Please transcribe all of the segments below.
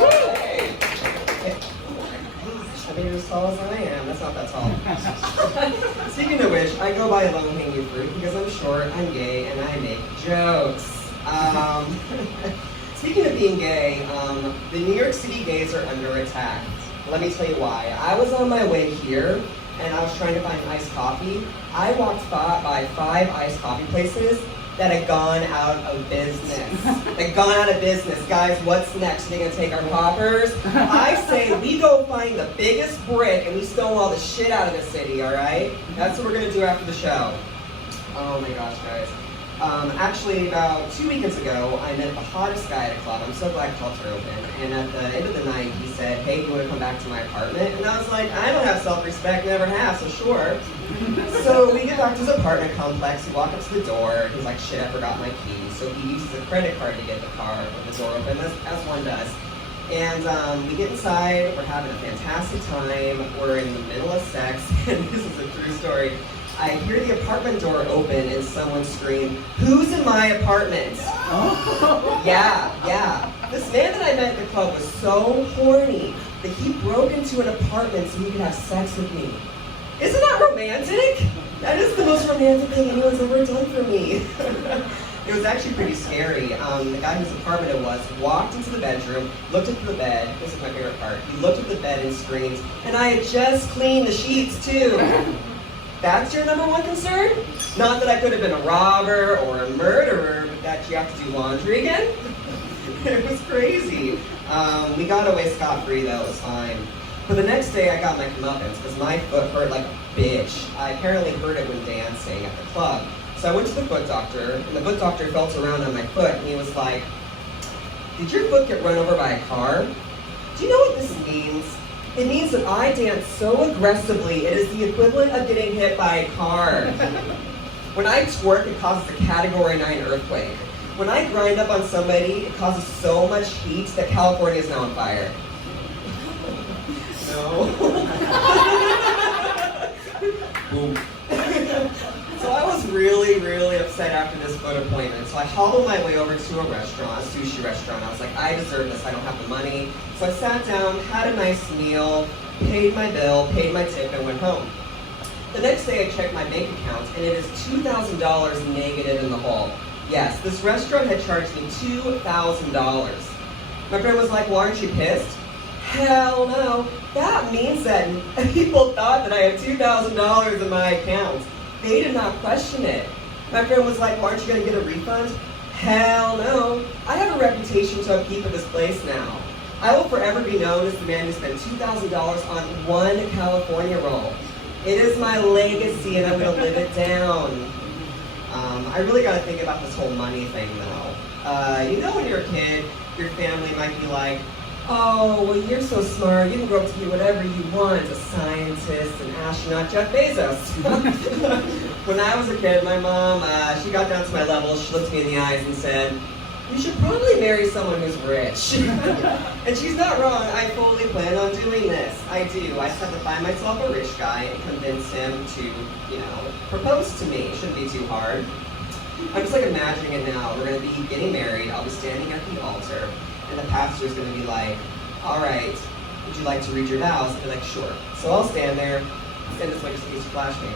Hey. I mean, you're as tall as I am. That's not that tall. Speaking of which, I go by low-hanging fruit because I'm short, I'm gay, and I make jokes. Speaking of being gay, the New York City gays are under attack. Let me tell you why. I was on my way here, and I was trying to find iced coffee. I walked by 5 iced coffee places that had gone out of business. They'd gone out of business. Guys, what's next? Are they gonna take our poppers? I say we go find the biggest brick and we stole all the shit out of the city, all right? That's what we're gonna do after the show. Oh my gosh, guys. Actually, about 2 weekends ago, I met the hottest guy at a club. I'm so glad clubs are open. And at the end of the night, he said, hey, do you want to come back to my apartment? And I was like, I don't have self-respect, never have, so sure. So we get back to his apartment complex. We walk up to the door. He's like, shit, I forgot my keys. So he uses a credit card to get the car with the door open, as one does. And we get inside. We're having a fantastic time. We're in the middle of sex. And this is a true story. I hear the apartment door open and someone scream, who's in my apartment? Yeah. This man that I met at the club was so horny that he broke into an apartment so he could have sex with me. Isn't that romantic? That is the most romantic thing anyone's ever done for me. It was actually pretty scary. The guy whose apartment it was walked into the bedroom, looked at the bed. This is my favorite part. He looked at the bed and screamed, and I had just cleaned the sheets too. That's your number one concern? Not that I could have been a robber or a murderer, but that you have to do laundry again? It was crazy. We got away scot-free though, it was fine. But the next day I got my comeuppance because my foot hurt like a bitch. I apparently hurt it when dancing at the club. So I went to the foot doctor, and the foot doctor felt around on my foot, and he was like, did your foot get run over by a car? Do you know what this means? It means that I dance so aggressively, it is the equivalent of getting hit by a car. When I twerk, it causes a Category 9 earthquake. When I grind up on somebody, it causes so much heat that California is now on fire. No. Boom. So I was really upset after this foot appointment. So I hobbled my way over to a restaurant, a sushi restaurant. I was like, I deserve this, I don't have the money. So I sat down, had a nice meal, paid my bill, paid my tip, and went home. The next day I checked my bank account, and it is $2,000 negative in the hole. Yes, this restaurant had charged me $2,000. My friend was like, well, aren't you pissed? Hell no. That means that people thought that I had $2,000 in my account. They did not question it. My friend was like, well, aren't you going to get a refund? Hell no. I have a reputation to upkeep at this place now. I will forever be known as the man who spent $2,000 on one California roll. It is my legacy and I'm going to live it down. I really got to think about this whole money thing though. You know when you're a kid, your family might be like, oh, well you're so smart, you can grow up to be whatever you want, a scientist, an astronaut, Jeff Bezos. When I was a kid, my mom, she got down to my level, she looked me in the eyes and said, you should probably marry someone who's rich. And she's not wrong, I fully plan on doing this. I do. I just have to find myself a rich guy and convince him to, propose to me. It shouldn't be too hard. I'm just like imagining it now. We're going to be getting married, I'll be standing at the altar, and the pastor's going to be like, all right, would you like to read your vows? I'll be like, sure. So I'll stand there, stand this way just in case you flash me.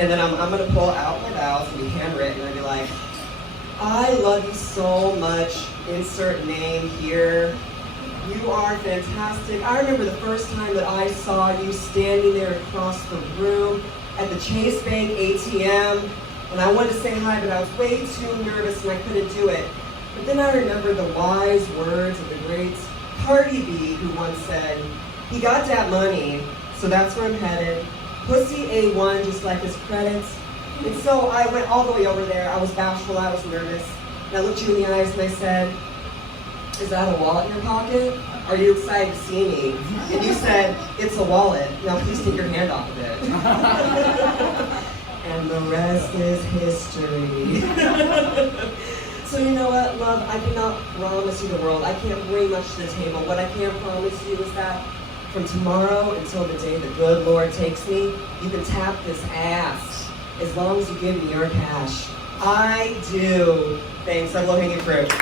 And then I'm going to pull out my vows and be handwritten, and I'll be like, I love you so much, insert name here. You are fantastic. I remember the first time that I saw you standing there across the room at the Chase Bank ATM, and I wanted to say hi, but I was way too nervous and I couldn't do it. But then I remembered the wise words of the great Cardi B, who once said, he got that money, so that's where I'm headed. Pussy A1, just like his credits. And so I went all the way over there. I was bashful, I was nervous. And I looked you in the eyes and I said, is that a wallet in your pocket? Are you excited to see me? And you said, it's a wallet. Now please take your hand off of it. And the rest is history. So you know what, love, I cannot promise you the world. I can't bring much to the table. What I can promise you is that from tomorrow until the day the good Lord takes me, you can tap this ass as long as you give me your cash. I do. Thanks, I'm low-hanging fruit.